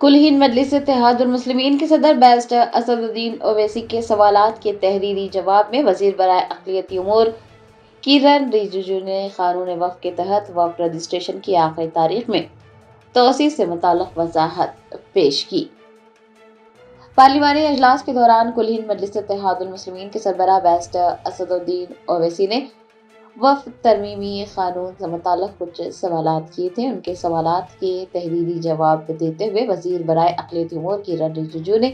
کل ہند مجلس اتحاد المسلمین کے صدر بیرسٹر اسد الدین اویسی کے سوالات کے تحریری جواب میں وزیر برائے اقلیتی امور کرن رجیجو نے قانون وقف کے تحت وقف رجسٹریشن کی آخری تاریخ میں توسیع سے متعلق وضاحت پیش کی۔ پارلیمانی اجلاس کے دوران کل ہند مجلس اتحاد المسلمین کے سربراہ بیرسٹر اسد الدین اویسی نے وقف ترمیمی قانون سے متعلق کچھ سوالات کیے تھے۔ ان کے سوالات کے تحریری جواب دیتے ہوئے وزیر برائے اقلیتی امور کرن رجیجو نے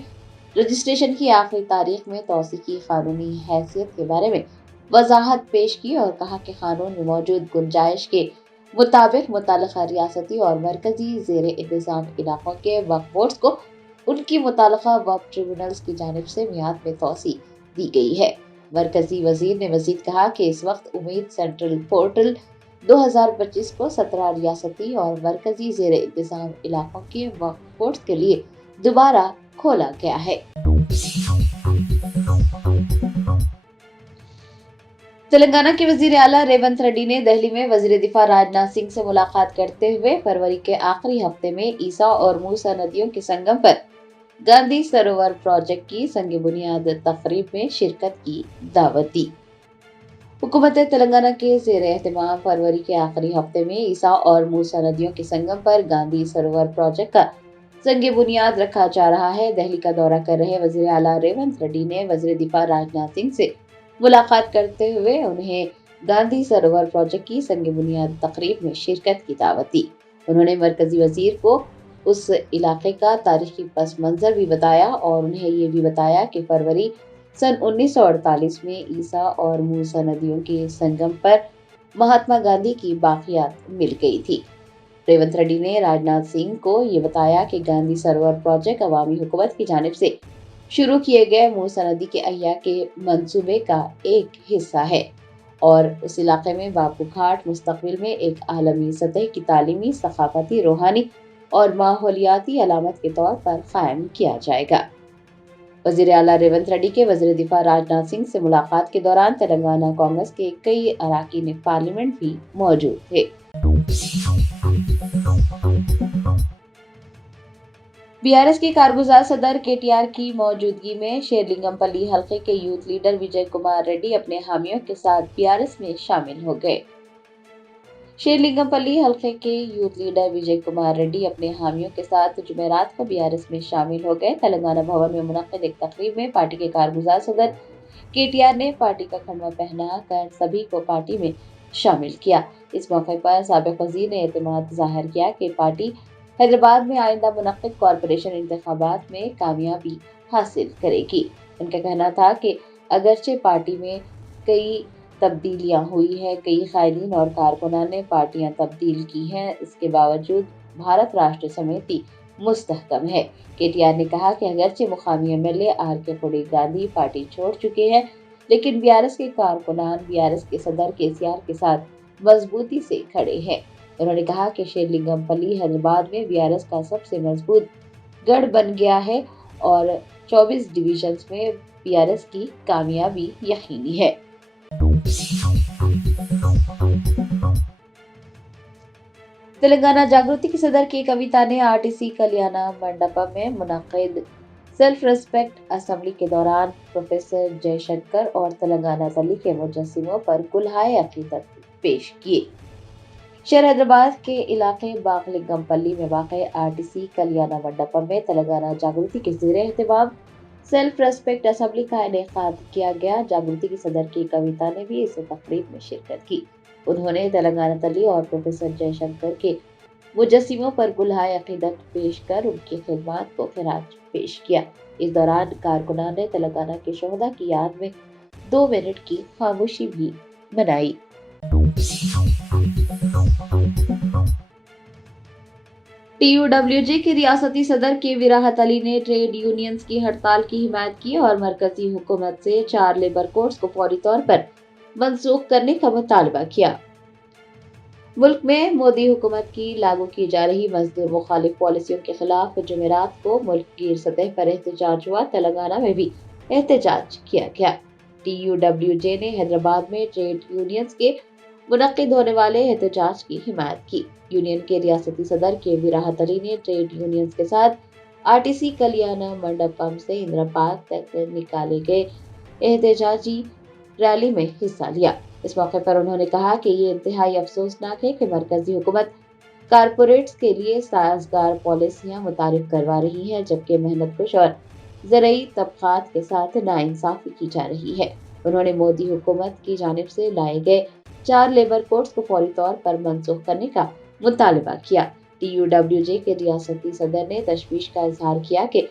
رجسٹریشن کی آخری تاریخ میں توسیع کی قانونی حیثیت کے بارے میں وضاحت پیش کی اور کہا کہ قانون میں موجود گنجائش کے مطابق متعلقہ ریاستی اور مرکزی زیر انتظام علاقوں کے وقف بورڈز کو ان کی متعلقہ وقف ٹریبیونلز کی جانب سے میعاد میں توسیع دی گئی ہے۔ مرکزی وزیر نے مزید کہا کہ اس وقت امید سینٹرل پورٹل 2025 کو 17 ریاستی اور مرکزی زیر انتظام علاقوں کے وقف بورڈز کے لیے دوبارہ کھولا گیا ہے۔ تلنگانہ کے وزیر اعلیٰ ریونت ریڈی نے دہلی میں وزیر دفاع راجناتھ سنگھ سے ملاقات کرتے ہوئے فروری کے آخری ہفتے میں عیسیٰ اور موسیٰ ندیوں کے سنگم پر گاندھی سروور پروجیکٹ کی سنگ بنیاد تقریب میں شرکت کی دعوت دی۔ حکومت تلنگانہ کے زیر اہتمام فروری کے آخری ہفتے میں عیسیٰ اور موسیٰ ندیوں کے سنگم پر گاندھی سروور پروجیکٹ کا سنگ بنیاد رکھا جا رہا ہے۔ دہلی کا دورہ کر رہے وزیر اعلیٰ ریونت ریڈی نے وزیر دفاع راجناتھ سنگھ سے ملاقات کرتے ہوئے انہیں گاندھی سروور پروجیکٹ کی سنگ بنیاد تقریب میں شرکت کی دعوت دی۔ انہوں نے مرکزی وزیر کو اس علاقے کا تاریخی پس منظر بھی بتایا اور انہیں یہ بھی بتایا کہ فروری سن 1948 میں عیسیٰ اور موسیٰ ندیوں کے سنگم پر مہاتما گاندھی کی باقیات مل گئی تھی۔ ریونت ریڈی نے راجناتھ سنگھ کو یہ بتایا کہ گاندھی سروور پروجیکٹ عوامی حکومت کی جانب سے شروع کیے گئے موسیٰ ندی کے احیاء کے منصوبے کا ایک حصہ ہے اور اس علاقے میں باپو گھاٹ مستقبل میں ایک عالمی سطح کی تعلیمی، ثقافتی، روحانی اور ماحولیاتی علامت کے طور پر قائم کیا جائے گا۔ وزیر اعلیٰ ریونت ریڈی کے وزیر دفاع راجناتھ سنگھ سے ملاقات کے دوران تلنگانہ کانگریس کے کئی اراکین پارلیمنٹ بھی موجود تھے۔ بی آر ایس کے کارگزار صدر کے ٹی آر کی موجودگی میں شیر لنگم پلی حلقے کے یوتھ لیڈر وجے کمار ریڈی اپنے حامیوں کے ساتھ بی آر ایس میں شامل ہو گئے۔ شیر لنگم پلی حلقے کے یوتھ لیڈر وجے کمار ریڈی اپنے حامیوں کے ساتھ جمعرات کو بی آر ایس میں شامل ہو گئے۔ تلنگانہ بھون میں منعقد ایک تقریب میں پارٹی کے کارگزار صدر کے ٹی آر نے پارٹی کا کھنڈوا پہنا کر سبھی کو پارٹی میں شامل کیا۔ اس موقع پر سابق وزیر نے اعتماد ظاہر کیا کہ پارٹی حیدرآباد میں آئندہ منعقد کارپوریشن انتخابات میں کامیابی حاصل کرے گی۔ ان کا کہنا تھا کہ اگرچہ پارٹی میں کئی تبدیلیاں ہوئی ہیں، کئی قائدین اور کارکنان نے پارٹیاں تبدیل کی ہیں، اس کے باوجود بھارت راشٹر سمیتی مستحکم ہے۔ کے ٹی آر نے کہا کہ اگرچہ مقامی ایم ایل اے آر کے پوڑی گاندھی پارٹی چھوڑ چکے ہیں، لیکن بی آر ایس کے کارکنان بی آر ایس کے صدر کے CR کے ساتھ مضبوطی سے کھڑے ہیں۔ انہوں نے کہا کہ شیر لنگم پلی حیدرآباد میں بی آر ایس کا سب سے مضبوط گڑھ بن گیا ہے اور 24 ڈویژنز میں بی آر ایس کی کامیابی یقینی ہے۔ تلنگانہ جاگرتی کی صدر کے کویتا نے RTC کلیانہ منڈپم میں منعقد سیلف ریسپیکٹ اسمبلی کے دوران پروفیسر جے شنکر اور تلنگانہ تلی کے مجسموں پر کلہائے عقیدت پیش کیے۔ شہر حیدرآباد کے علاقے باغ لنگم پلی میں واقع RTC کلیانہ منڈپم میں تلنگانہ جاگرتی کے زیر اہتمام سیلف ریسپیکٹ اسمبلی کا انعقاد کیا گیا۔ جاگرتی کی صدر کی کویتا نے بھی اس تقریب میں شرکت کی۔ انہوں نے تلنگانہ تلی اور پروفیسر جے شنکر کے مجسموں پر کلہائے عقیدت پیش کر ان کی خدمات کو خراج پیش کیا۔ اس دوران کارکنان نے تلنگانہ کے شہداء کی یاد میں 2 منٹ کی خاموشی بھی منائی۔ TUWJ کے ریاستی صدر کے وراحت علی نے ٹریڈ یونینز کی ہڑتال کی حمایت کی اور مرکزی حکومت سے 4 لیبر کوڈز کو فوری طور پر منسوخ کرنے کا مطالبہ کیا۔ ملک میں مودی حکومت کی لاگو کی جا رہی مزدور مخالف پالیسیوں کے خلاف جمعرات کو ملک گیر سطح پر احتجاج ہوا۔ تلنگانہ میں بھی احتجاج کیا گیا۔ TUWJ نے حیدرآباد میں ٹریڈ یونینز کے منعقد ہونے والے احتجاج کی حمایت کی۔ یونین کے ریاستی صدر کے وراحت علی نے ٹریڈ یونینز کے ساتھ आरटीसी कल्याण मंडपम से इंदिरा पार्क तक निकाले गए एहतजाजी रैली में हिस्सा लिया। इस मौके पर उन्होंने कहा कि ये इंतहाई अफसोसनाक है कि मरकजी हुकूमत कारपोरेट्स के लिए साजगार पॉलिसियां मुतारिफ करवा रही है, जबकि मेहनतकश और ज़रूरी तबकात के साथ नाइंसाफी की जा रही है। उन्होंने मोदी हुकूमत की जानिब से लाए गए 4 लेबर कोड्स को फौरी तौर पर मनसूख करने का मुतालबा किया। TUWJ के रियासती सदर ने तशवीश का इजहार किया कि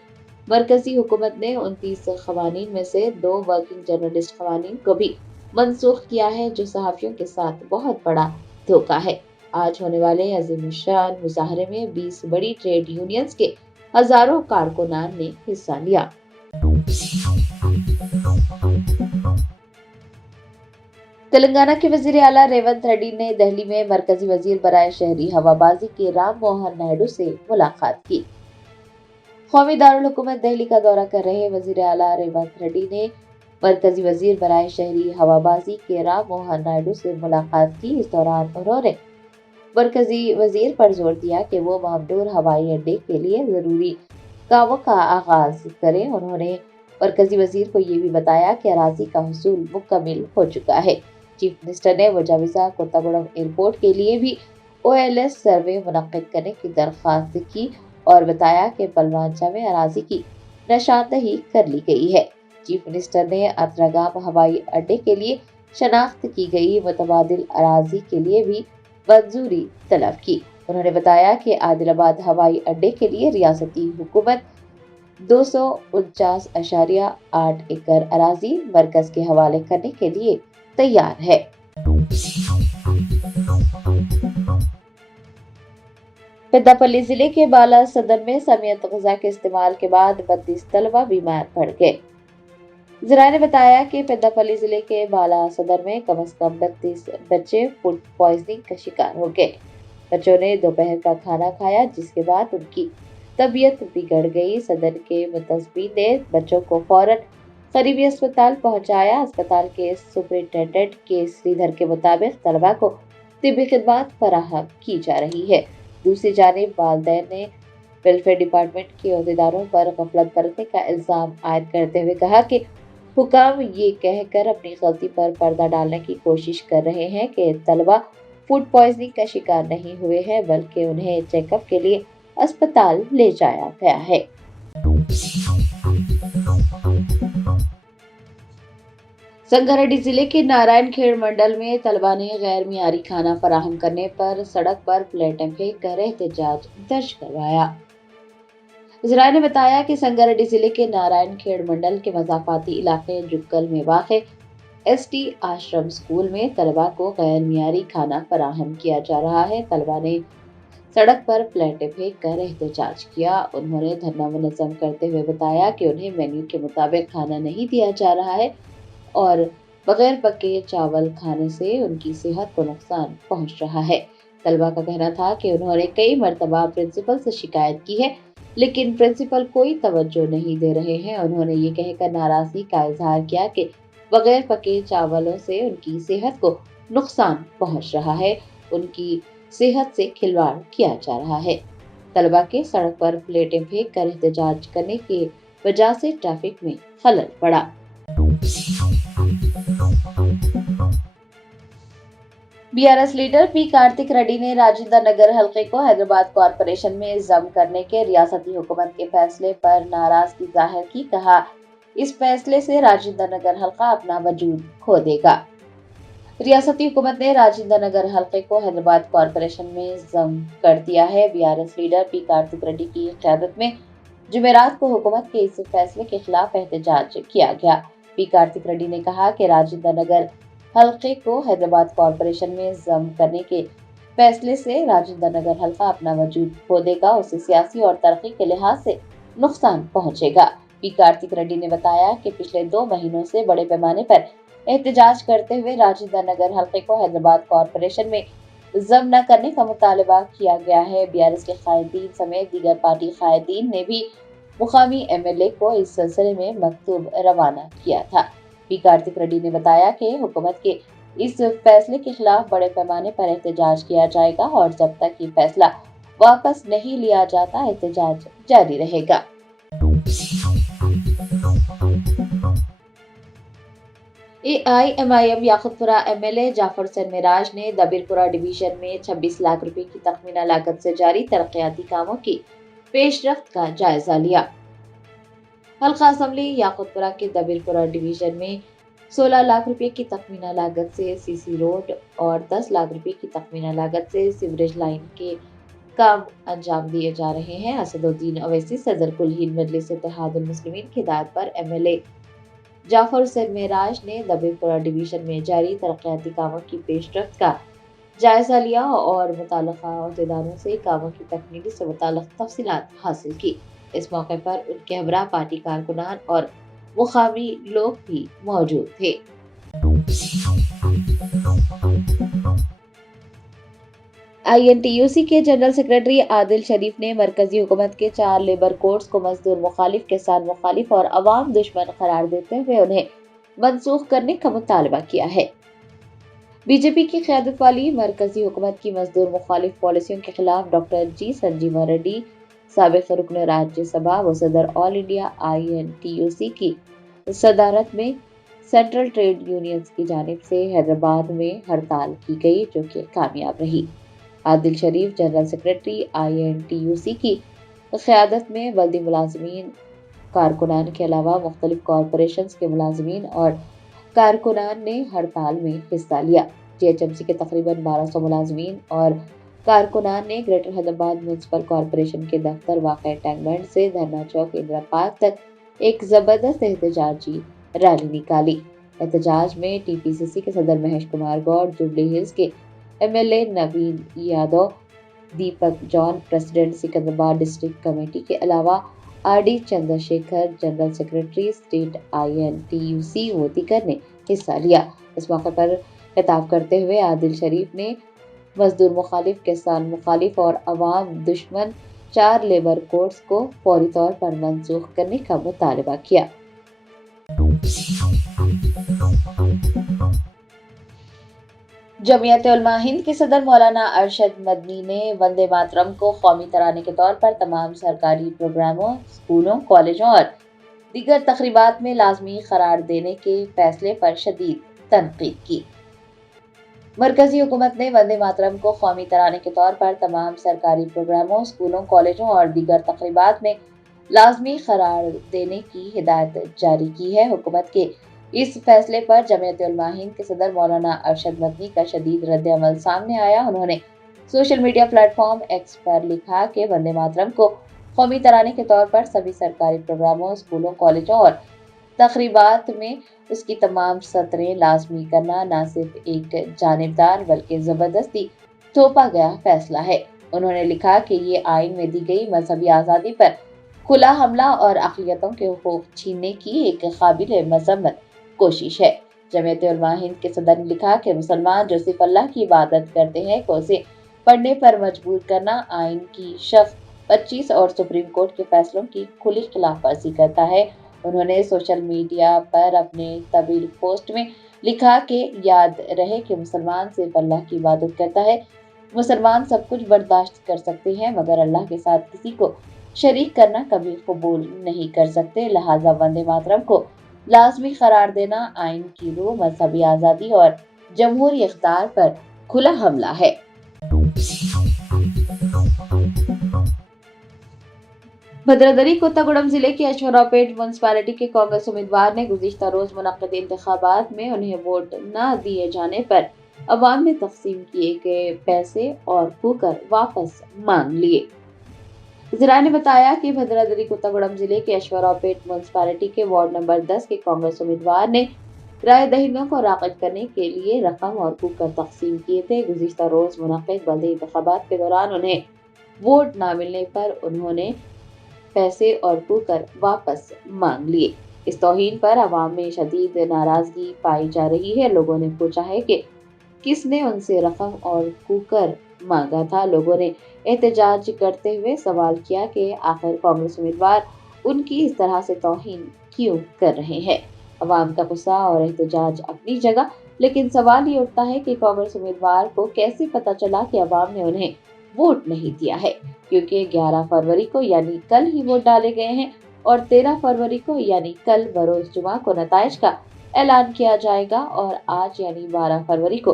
मरकजी हुकूमत ने 29 खवानीन में से 2 वर्किंग जर्नलिस्ट खवानीन को भी मनसूख किया है, जो सहाफ़ियों के साथ बहुत बड़ा धोखा है। आज होने वाले अज़ीमुश्शान मुज़ाहरे में 20 बड़ी ट्रेड यूनियंस के हजारों कारकुनान ने हिस्सा लिया। तेलंगाना के वजीर आला रेवंत रेड्डी ने दिल्ली में मरकजी वजीर बराए शहरी हवाबाजी के राम मोहन नायडू से मुलाकात की। कौमी दारुल हुकूमत दिल्ली का दौरा कर रहे वजीर आला रेवंत रेड्डी ने मरकजी वजीर बराए शहरी हवाबाजी के राम मोहन नायडू से मुलाकात की। इस दौरान उन्होंने मरकजी वजीर पर जोर दिया कि वो मामडूर हवाई अड्डे के लिए जरूरी कामों का आगाज करें। उन्होंने मरकजी वजीर को ये भी बताया कि अराजी का हुसूल मुकम्मिल हो चुका है। चीफ मिनिस्टर ने वजाविजा कोत्तागुडम एयरपोर्ट के लिए भी OLS सर्वे मुनक्किद करने की दरख्वास्त की और बताया कि पलवांचा में अराजी की निशानदही कर ली गई है। चीफ मिनिस्टर ने अतरागाम हवाई अड्डे के लिए शनाख्त की गई मुतबादिल अराजी के लिए भी मंजूरी तलब की। उन्होंने बताया कि आदिलाबाद हवाई अड्डे के लिए रियासती हुकूमत 249.8 एकड़ अराजी मरकज के हवाले करने के लिए तैयार है। पेद्दापल्ली जिले के बाला सदर में समियत ग़िज़ा के इस्तेमाल के बाद 32 तलबा बीमार पड़ गए। ज़राए ने बताया कि पेद्दापल्ली जिले के बाला सदर में कम से कम 32 बच्चे फूड पॉइजनिंग का शिकार हो गए। बच्चों ने दोपहर का खाना खाया, जिसके बाद उनकी तबीयत बिगड़ गई। सदर के मुतज़्ज़िमीन ने बच्चों को फौरन करीबी अस्पताल पहुंचाया। अस्पताल के सुपरिटेंडेंट के श्रीधर के मुताबिक तलबा को तिब्बी खिदमात फराहम की जा रही है। दूसरी जानिब वालिदैन ने वेलफेयर डिपार्टमेंट के अहदेदारों पर गफलत बरतने का इल्जाम आयद करते हुए कहा कि हुकाम ये कहकर अपनी गलती पर पर्दा डालने की कोशिश कर रहे हैं कि तलबा फूड पॉइजनिंग का शिकार नहीं हुए हैं, बल्कि उन्हें चेकअप के लिए अस्पताल ले जाया गया है। संगारेड्डी जिले के नारायण खेड़ मंडल में तलबा ने गैर मियारी खाना फराहम करने पर सड़क पर प्लेटें फेंक कर एहतजाज दर्ज करवाया। ज़राए ने बताया कि संगारेड्डी जिले के नारायण खेड़ मंडल के मज़ाफ़ाती इलाके जुक्कल में वाक़े ST आश्रम स्कूल में तलबा को गैर मियारी खाना फराहम किया जा रहा है। तलबा ने सड़क पर प्लेटें फेंक कर एहतजाज किया। उन्होंने धरना मुनज़्ज़म करते हुए बताया कि उन्हें मेन्यू के मुताबिक खाना नहीं दिया जा रहा है और बगैर पके चावल खाने से उनकी सेहत को नुकसान पहुंच रहा है। तलबा का कहना था कि उन्होंने कई मरतबा प्रिंसिपल से शिकायत की है, लेकिन प्रिंसिपल कोई तवज्जो नहीं दे रहे हैं। उन्होंने ये कहकर नाराजगी का इजहार किया कि बगैर पके चावलों से उनकी सेहत को नुकसान पहुंच रहा है, उनकी सेहत से खिलवाड़ किया जा रहा है। तलबा के सड़क पर प्लेटें फेंक कर एहतजाज करने की वजह से ट्रैफिक में खलल पड़ा। BRS leader P Kartik Reddy ने राजेंद्र नगर हलके को हैदराबाद कॉरपोरेशन में जम करने के रियासती हुकूमत के फैसले पर नाराजगी जाहिर की। कहा, इस फैसले से राजेंद्र नगर हलका अपना वजूद खो देगा। रियासती हुकूमत ने राजेंद्र नगर हलके को हैदराबाद कॉरपोरेशन में जम कर दिया है। BRS leader P Kartik Reddy की क़यादत में जुमेरात को हुकूमत के इस फैसले के खिलाफ एहतजाज किया गया। पी कार्तिक रेड्डी ने कहा कि राजेंद्र नगर हलके को हैदराबाद कॉरपोरेशन में जम करने के फैसले से राजेंद्र नगर हलका अपना वजूद खो देगा, उसे सियासी और तरक्की के लिहाज से नुकसान पहुंचेगा। पी कार्तिक रेड्डी ने बताया कि पिछले 2 महीनों से बड़े पैमाने पर एहतजाज करते हुए राजेंद्र नगर हलके को हैदराबाद कॉरपोरेशन में जम न करने का मुतालबा किया गया है। BRS के कायदीन समेत दीगर पार्टी कायदीन ने भी मुकामी MLA को इस सिलसिले में मकतूब रवाना किया था। पी कार्तिक रेड्डी ने बताया कि हुकूमत के इस फैसले के खिलाफ बड़े पैमाने पर एहतजाज किया जाएगा और जब तक ये फैसला वापस नहीं लिया जाता, एहतजाज जारी रहेगा। AIMIM याकुतपुरा MLA जाफर सरमेराज ने दबीरपुरा डिवीजन में 26 लाख रुपए की तखमीना लागत से जारी तरक्याती कामों की पेशरफ्त का जायजा लिया। हल्का असम्बली याकुतपुरा के दबीरपुरा डिवीजन में 16 लाख रुपए की तखमीना लागत से CC रोड और 10 लाख रुपए की तखमीना लागत से सीवरेज लाइन के काम अंजाम दिए जा रहे हैं। असदुद्दीन अवैसी सदर कुल हिंद मजलिस इत्तेहादुल मुस्लिमीन की हिदायत पर MLA जाफर हुसैन मेराज ने दबीरपुरा डिवीजन में जारी तरक्याती कामों की पेशरफ्त का जायजा लिया और मुताल्लिका अहदेदारों से कामों की तकमील से मुताल्लिक तफसीलात हासिल की। इस मौके पर उनके हमरा पार्टी कारकुनान और मुकामी लोग भी मौजूद थे। INTUC के जनरल सेक्रेटरी आदिल शरीफ ने मरकजी हुकूमत के 4 लेबर कोड्स को मजदूर मुखालिफ, किसान मुखालिफ और अवाम दुश्मन करार देते हुए उन्हें मनसूख करने का मुतालबा किया है। बीजेपी की क़यादत वाली मरकजी हुकूमत की मजदूर मुखालिफ पॉलिसियों के खिलाफ डॉक्टर G संजीवा रेड्डी, साबिक रुकन राज्यसभा व सदर ऑल इंडिया INTUC की सदारत में सेंट्रल ट्रेड यूनियंस की जानिब से हैदराबाद में हड़ताल की गई, जो कि कामयाब रही। आदिल शरीफ जनरल सेक्रेटरी INTUC की क़यादत में बल्दी मुलाजमीन, कारकुनान के अलावा मुख्तलिफ कॉरपोरेशंस के मुलाजमीन और कारकुनान ने हड़ताल में हिस्सा लिया। GHMC के तकरीबन 1200 मुलाजमीन और कारकुनान ने ग्रेटर हैदराबाद म्यूनसिपल कॉरपोरेशन के दफ्तर वाक़ टैंक बैंड से धरना चौक इंदिरा पार्क तक एक जबरदस्त एहतजाजी रैली निकाली। एहतजाज में TPCC के सदर महेश कुमार गौड़, जुबली हिल्स के MLA Naveen Yadav, Deepak John, president Secunderabad district committee के अलावा RD Chandrashekar, general secretary state INTUC Motikar ने हिस्सा लिया। इस मौके पर खिताब करते हुए आदिल शरीफ ने मजदूर मुखालिफ, किसान मुखालिफ और अवाम दुश्मन 4 लेबर कोड्स को फौरी तौर पर मनसूख करने का मुतालबा किया। जमीयत उलमा हिंद के सदर मौलाना अरशद मदनी ने वंदे मातरम को कौमी तराने के तौर पर तमाम सरकारी प्रोग्रामों, स्कूलों, कॉलेजों और दीगर तकरीबात में लाजमी करार देने के फैसले पर शदीद तनकीद की। मरकजी हुकूमत ने वंदे मातरम को कौमी तराने के तौर पर तमाम सरकारी प्रोग्रामों, स्कूलों, कॉलेजों और दीगर तकरीबात में लाजमी करार देने की हिदायत जारी की है। हुकूमत के इस फैसले पर जमीयत उलमा हिंद के सदर मौलाना अरशद मदनी का शदीद रद्द-ए-अमल सामने आया। उन्होंने सोशल मीडिया प्लेटफॉर्म X पर लिखा कि वंदे मातरम को कौमी तराने के तौर पर सभी सरकारी प्रोग्रामों, स्कूलों, कॉलेजों और तकरीबात में उसकी तमाम सतरें लाजमी करना न सिर्फ एक जानिबदार बल्कि जबरदस्ती थोपा गया फैसला है। उन्होंने लिखा कि ये आइन में दी गई मजहबी आज़ादी पर खुला हमला और अक़लियतों के हुकूक छीनने की एक काबिल मज़म्मत कोशिश है। जमीयत उलमा हिंद के सदर ने लिखा कि मुसलमान जो सिर्फ अल्लाह की इबादत करते हैं को उसे पढ़ने पर मजबूर करना आइन की शर्फ 25 और सुप्रीम कोर्ट के फैसलों की खुली खिलाफ वर्जी करता है। उन्होंने सोशल मीडिया पर अपने तवील पोस्ट में लिखा कि याद रहे कि मुसलमान सिर्फ अल्लाह की इबादत करता है। मुसलमान सब कुछ बर्दाश्त कर सकते हैं मगर अल्लाह के साथ किसी को शरीक करना कभी कबूल नहीं कर सकते। लिहाजा वंदे मातरम को लाजमी करार देना आइन की रूह, मजहबी आज़ादी और जमहूरी इख्तियार पर खुला हमला है। भद्रादरी कोत्तागुड़म जिले के अश्वरावपेट म्युनिसिपैलिटी के कांग्रेस उम्मीदवार ने गुज़िश्ता रोज मुनक्किद इंतखाबात में उन्हें वोट न दिए जाने पर अवाम में तकसीम किए गए पैसे और कुकर वापस मांग लिए। ज़रा ने बताया कि भद्रादरी कोत्तागुड़म जिले के अश्वरावपेट म्युनिसिपैलिटी के वार्ड नंबर 10 के कांग्रेस उम्मीदवार ने राय दहिंदों को राग़िब करने के लिए रकम और कुकर तकसीम किए थे। गुज़िश्ता रोज मुनक्किद बल्दी इंतखाबात के दौरान उन्हें वोट न मिलने पर उन्होंने पैसे और कुकर वापस मांग लिए। इस तौहीन पर अवाम में शदीद नाराजगी पाई जा रही है। लोगों ने पूछा है कि किसने उनसे रकम और कुकर मांगा था। लोगों ने एहतजाज करते हुए सवाल किया कि आखिर कांग्रेस उम्मीदवार उनकी इस तरह से तौहीन क्यों कर रहे हैं। अवाम का गुस्सा और एहतजाज अपनी जगह, लेकिन सवाल ये उठता है कि कांग्रेस उम्मीदवार को कैसे पता चला कि अवाम ने उन्हें वोट नहीं दिया है, क्योंकि 11 फरवरी को यानी कल ही वोट डाले गए हैं और 13 फरवरी को यानी कल बरोज जुमा को नताइज का ऐलान किया जाएगा। और आज यानी 12 फरवरी को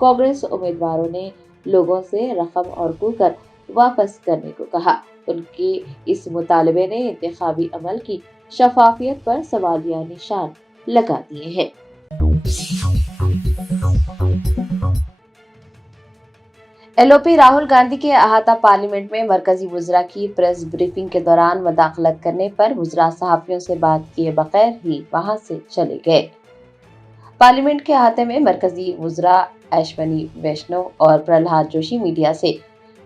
कांग्रेस उम्मीदवारों ने लोगों से रकम और कुकर वापस करने को कहा। उनके इस मुतालबे ने इंतखाबी अमल की शफाफियत पर सवालिया निशान लगा दिए हैं। एलओपी राहुल गांधी के अहाता पार्लियामेंट में मरकजी वुज़रा की प्रेस ब्रीफिंग के दौरान मुदाखलत करने पर वुज़रा सहाफ़ियों से बात किए बगैर ही वहां से चले गए। पार्लियामेंट के अहाते में मरकजी वुज़रा अश्विनी वैष्णव और प्रहलाद जोशी मीडिया से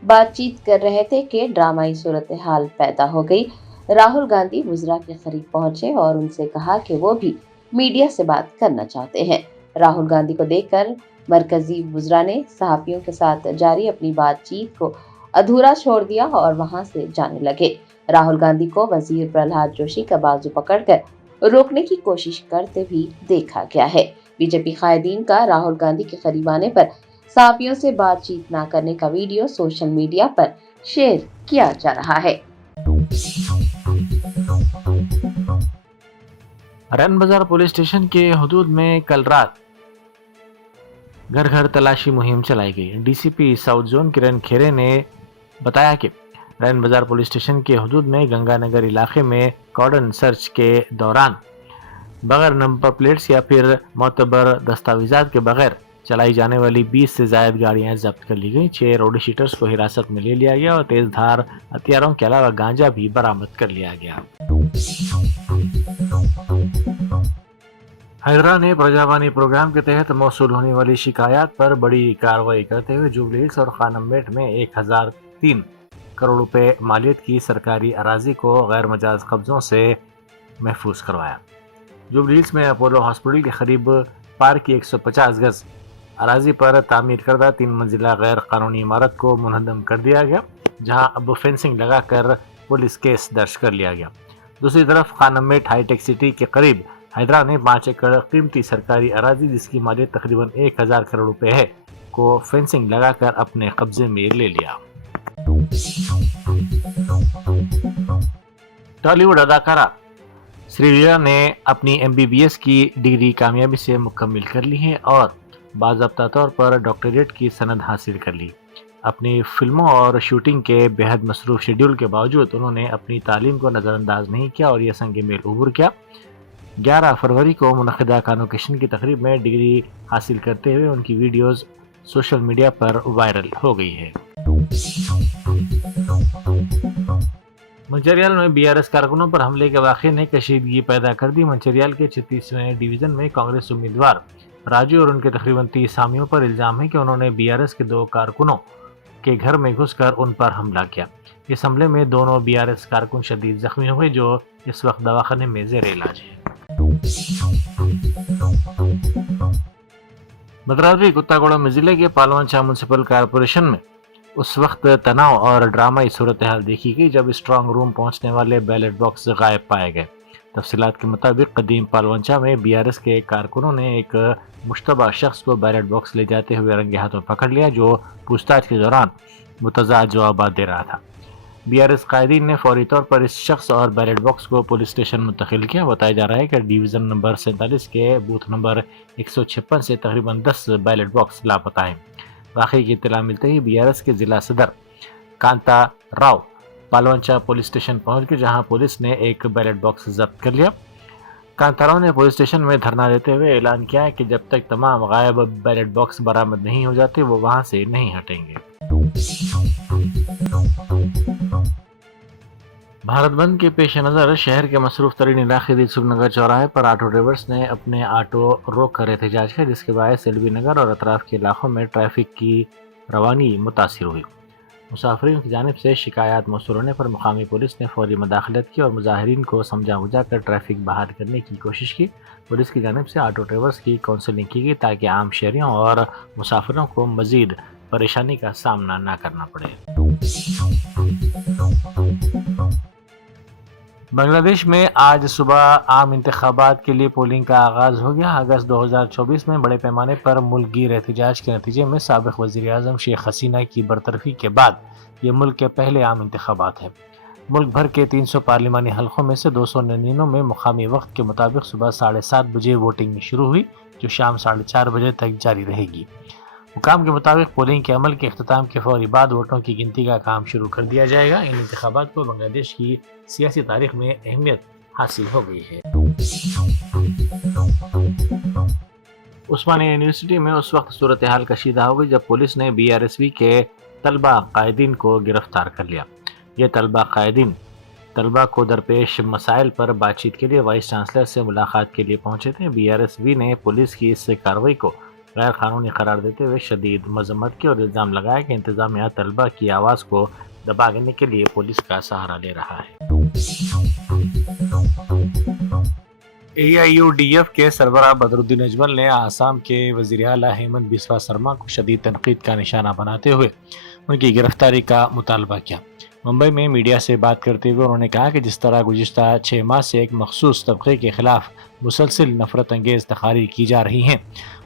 बातचीत कर रहे थे कि ड्रामाई सूरत हाल पैदा हो गई। राहुल गांधी वुज़रा के करीब पहुंचे और उनसे कहा कि वो भी मीडिया से बात करना चाहते हैं। राहुल गांधी को देखकर मरकजी वुज़रा ने सहाफ़ियों के साथ जारी अपनी बातचीत को अधूरा छोड़ दिया और वहां से जाने लगे। राहुल गांधी को वजीर प्रहलाद जोशी का बाजू पकड़कर रोकने की कोशिश करते भी देखा गया है। बीजेपी कायदीन का राहुल गांधी के करीब आने पर सहाफ़ियों से बातचीत न करने का वीडियो सोशल मीडिया पर शेयर किया जा रहा है। रैन बाजार पुलिस स्टेशन के हुदूद में कल रात घर घर तलाशी मुहिम चलाई गई। डीसीपी साउथ जोन किरण खेरे ने बताया कि रैन बाजार पुलिस स्टेशन के हुदूद में गंगानगर इलाके में कॉर्डन सर्च के दौरान बगैर नंबर प्लेट्स या फिर मोतबर दस्तावेजात के बगैर चलाई जाने वाली 20 से ज्यादा गाड़ियां जब्त कर ली गई। 6 रोड शीटर्स को हिरासत में ले लिया गया और तेज धार हथियारों के अलावा गांजा भी बरामद कर लिया गया। हैदरा ने प्रजावानी प्रोग्राम के तहत मौसूल होने वाली शिकायत पर बड़ी कार्रवाई करते हुए जुबली हिल्स और खानममेट में 1003 करोड़ रुपए मालियत की सरकारी अराजी को गैर मजाज कब्जों से महफूज करवाया। जुबली हिल्स में अपोलो हॉस्पिटल के करीब पार्क की 150 गज अराजी पर तामीर करदा 3 मंजिला गैर कानूनी इमारत को मुनहदम कर दिया गया, जहां अब फेंसिंग लगाकर पुलिस केस दर्ज कर लिया गया। दूसरी तरफ खानममेट हाईटेक सिटी के करीब हैदरा ने 5 एकड़ कीमती सरकारी अराजी जिसकी मालियत तकरीबन 1000 करोड़ रुपए है को फेंसिंग लगाकर अपने कब्जे में ले लिया। टॉलीवुड अदाकारा श्रीलीला ने अपनी MBBS की डिग्री कामयाबी से मुकम्मल कर ली है और बाज़ाब्ता तौर पर डॉक्टरेट की सनद हासिल कर ली। अपनी फिल्मों और शूटिंग के बेहद मसरूफ शेड्यूल के बावजूद उन्होंने अपनी तालीम को नज़रअंदाज नहीं किया और यह संग मेल उबूर किया। 11 फरवरी को मुनक़िदा कॉन्वोकेशन की तकरीब में डिग्री हासिल करते हुए उनकी वीडियोस सोशल मीडिया पर वायरल हो गई है। मंचरियाल में BRS कारकुनों पर हमले के वाक़े ने कशीदगी पैदा कर दी। मंचरियाल के 36वें डिवीज़न में कांग्रेस उम्मीदवार राजू और उनके तकरीबन 30 हामियों पर इल्ज़ाम है कि उन्होंने BRS के 2 कारकुनों के घर में घुसकर उन पर हमला किया। इस हमले में दोनों BRS कारकुन शदीद जख्मी हुए जो इस वक्त दवाखाने में ज़ेर इलाज है। भद्रावती कुत्तागोड़म जिले के पालवन म्यूनसिपल कॉरपोरेशन में उस वक्त तनाव और ड्रामाई सूरत हाल देखी गई जब स्ट्रांग रूम पहुंचने वाले बैलेट बॉक्स गायब पाए गए। तफसीलात के मुताबिक कदीम पालवंचा में BRS के कारकुनों ने एक मुश्तबा शख्स को बैलेट बॉक्स ले जाते हुए रंगे हाथों पकड़ लिया, जो पूछताछ के दौरान मुतज़ाद जवाब दे रहा था। BRS कायदीन ने फौरी तौर पर इस शख्स और बैलेट बॉक्स को पुलिस स्टेशन मुंतकिल किया। बताया जा रहा है कि डिवीज़न नंबर 47 के बूथ नंबर 156 से तकरीबन 10 बैलेट बॉक्स लापता हैं। वाक़े की इत्तला मिलते ही BRS के जिला सदर कांता राव पालवंचा पुलिस स्टेशन पहुंच गए, जहां पुलिस ने एक बैलेट बॉक्स जब्त कर लिया। कांता राव ने पुलिस स्टेशन में धरना देते हुए ऐलान किया कि जब तक तमाम गायब बैलेट बॉक्स बरामद नहीं हो जाते वो वहां से नहीं हटेंगे। भारत बंद के पेश नज़र शहर के मसरूफ तरीन इलाके दिलसुख नगर चौराहे पर ऑटो ड्राइवर्स ने अपने ऑटो रोक कर एहतजाज किया, जिसके बायस एलबी नगर और अतराफ के इलाकों में ट्रैफिक की रवानी मुतासिर हुई। मुसाफिरों की जानिब से शिकायत मौसूल होने पर मुकामी पुलिस ने फौरी मदाखलत की और मुजाहिरीन को समझा बुझा कर ट्रैफिक बहाल करने की कोशिश की। पुलिस की जानिब से ऑटो ड्राइवर्स की काउंसलिंग की गई ताकि आम शहरियों और मुसाफिरों को मजीद परेशानी का सामना न करना पड़े। بنگلہ دیش میں آج صبح عام انتخابات کے لیے پولنگ کا آغاز ہو گیا۔ اگست 2024 میں بڑے پیمانے پر ملک گیر احتجاج کے نتیجے میں سابق وزیر اعظم شیخ حسینہ کی برطرفی کے بعد یہ ملک کے پہلے عام انتخابات ہیں۔ ملک بھر کے 300 پارلیمانی حلقوں میں سے 299 میں مقامی وقت کے مطابق صبح 7:30 بجے ووٹنگ شروع ہوئی، جو شام 4:30 بجے تک جاری رہے گی۔ حکام کے مطابق پولنگ کے عمل کے اختتام کے فوری بعد ووٹوں کی گنتی کا کام شروع کر دیا جائے گا۔ ان انتخابات کو بنگلہ دیش کی سیاسی تاریخ میں اہمیت حاصل ہو گئی ہے۔ عثمانیہ یونیورسٹی میں اس وقت صورتحال کشیدہ ہو گئی جب پولیس نے BRSV کے طلبہ قائدین کو گرفتار کر لیا۔ یہ قائدین طلبہ کو درپیش مسائل پر بات چیت کے لیے وائس چانسلر سے ملاقات کے لیے پہنچے تھے۔ BRSV نے پولیس کی اس کارروائی کو غیر قانونی قرار دیتے ہوئے شدید مذمت کی اور الزام لگایا کہ انتظامیہ طلبہ کی آواز کو دبانے کے لیے پولیس کا سہارا لے رہا ہے۔ AIUDF کے سربراہ بدرالدین اجمل نے آسام کے وزیر اعلیٰ ہیمنت بسوا سرما کو شدید تنقید کا نشانہ بناتے ہوئے ان کی گرفتاری کا مطالبہ کیا۔ ممبئی میں میڈیا سے بات کرتے ہوئے انہوں نے کہا کہ جس طرح گزشتہ 6 ماہ سے ایک مخصوص طبقے کے خلاف مسلسل نفرت انگیز تقاریر کی جا رہی ہیں،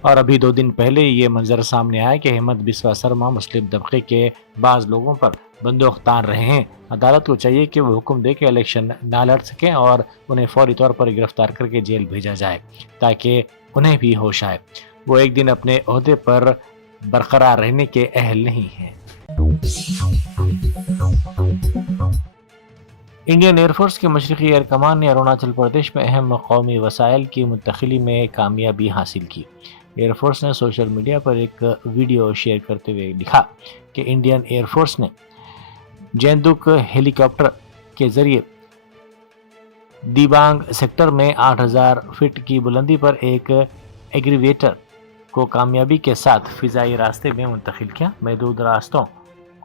اور ابھی 2 دن پہلے یہ منظر سامنے آیا کہ ہیمنت بسوا سرما مسلم طبقے کے بعض لوگوں پر بندوق تان رہے ہیں۔ عدالت کو چاہیے کہ وہ حکم دے کہ الیکشن نہ لڑ سکیں اور انہیں فوری طور پر گرفتار کر کے جیل بھیجا جائے تاکہ انہیں بھی ہوش آئے۔ وہ ایک دن اپنے عہدے پر برقرار رہنے کے اہل نہیں ہیں۔ انڈین ایئر فورس کے مشرقی ایئر کمان نے اروناچل پردیش میں اہم قومی وسائل کی منتقلی میں کامیابی حاصل کی۔ ایئر فورس نے سوشل میڈیا پر ایک ویڈیو شیئر کرتے ہوئے لکھا کہ انڈین ایئر فورس نے جیندک ہیلی کاپٹر کے ذریعے دیبانگ سیکٹر میں 8000 فٹ کی بلندی پر ایک ایگریویٹر کو کامیابی کے ساتھ فضائی راستے میں منتقل کیا۔ محدود راستوں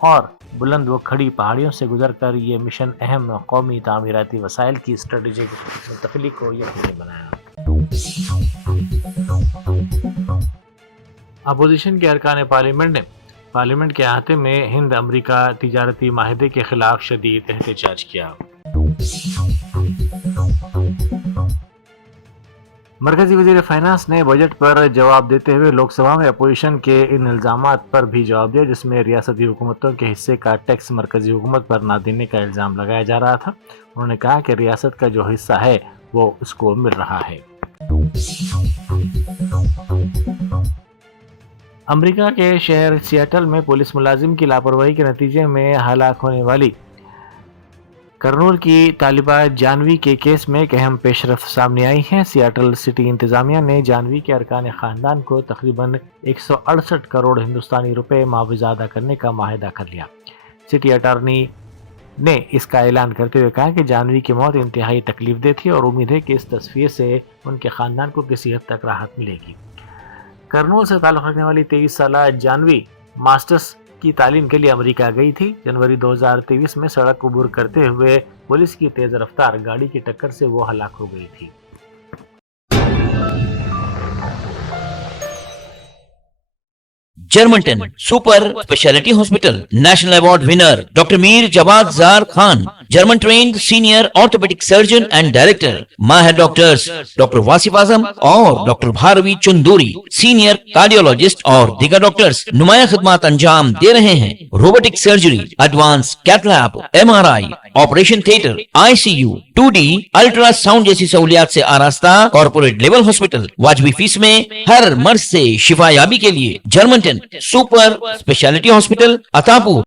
اور بلند و کھڑی پہاڑیوں سے گزر کر یہ مشن اہم قومی تعمیراتی وسائل کی اسٹریٹجک منتقلی کو یقینی بنایا۔ اپوزیشن کے ارکان پارلیمنٹ نے پارلیمنٹ کے احاطے میں ہند امریکہ تجارتی معاہدے کے خلاف شدید احتجاج کیا۔ مرکزی وزیر فائنانس نے بجٹ پر جواب دیتے ہوئے لوک سبھا میں اپوزیشن کے ان الزامات پر بھی جواب دیا جس میں ریاستی حکومتوں کے حصے کا ٹیکس مرکزی حکومت پر نہ دینے کا الزام لگایا جا رہا تھا۔ انہوں نے کہا کہ ریاست کا جو حصہ ہے وہ اس کو مل رہا ہے۔ امریکہ کے شہر سیاٹل میں پولیس ملازم کی لاپرواہی کے نتیجے میں ہلاک ہونے والی کرنول کی طالبہ جانوی کے کیس میں ایک اہم پیش رفت سامنے آئی ہے۔ سیاٹل سٹی انتظامیہ نے جانوی کے ارکان خاندان کو تقریباً 168 کروڑ ہندوستانی روپے معاوضہ ادا کرنے کا معاہدہ کر لیا۔ سٹی اٹارنی نے اس کا اعلان کرتے ہوئے کہا کہ جانوی کی موت انتہائی تکلیف دہ تھی اور امید ہے کہ اس تصفیے سے ان کے خاندان کو کسی حد تک راحت ملے گی۔ کرنول سے تعلق رکھنے والی 23 سالہ جانوی ماسٹرز کی تعلیم کے لیے امریکہ گئی تھی۔ جنوری 2023 میں سڑک عبور کرتے ہوئے پولیس کی تیز رفتار گاڑی کی ٹکر سے وہ ہلاک ہو گئی تھی۔ Germanten super speciality hospital national award winner doctor Mir Jawad Zar Khan, German trained senior orthopaedic surgeon and director, ماہر ڈاکٹرز ڈاکٹر واصف اعظم اور doctor Bharavi Chanduri, senior cardiologist اور دیگر ڈاکٹرز نمایاں خدمات انجام دے رہے ہیں۔ Robotic surgery, advance cath lab, MRI، operation theatre, ICU، 2D ultrasound جیسی سہولیات سے آراستہ کارپوریٹ لیول ہاسپٹل، واجبی فیس میں ہر مرض سے شفا یابی کے لیے جرمنٹن سپر اسپیشلٹی ہاسپٹل، عطاپور۔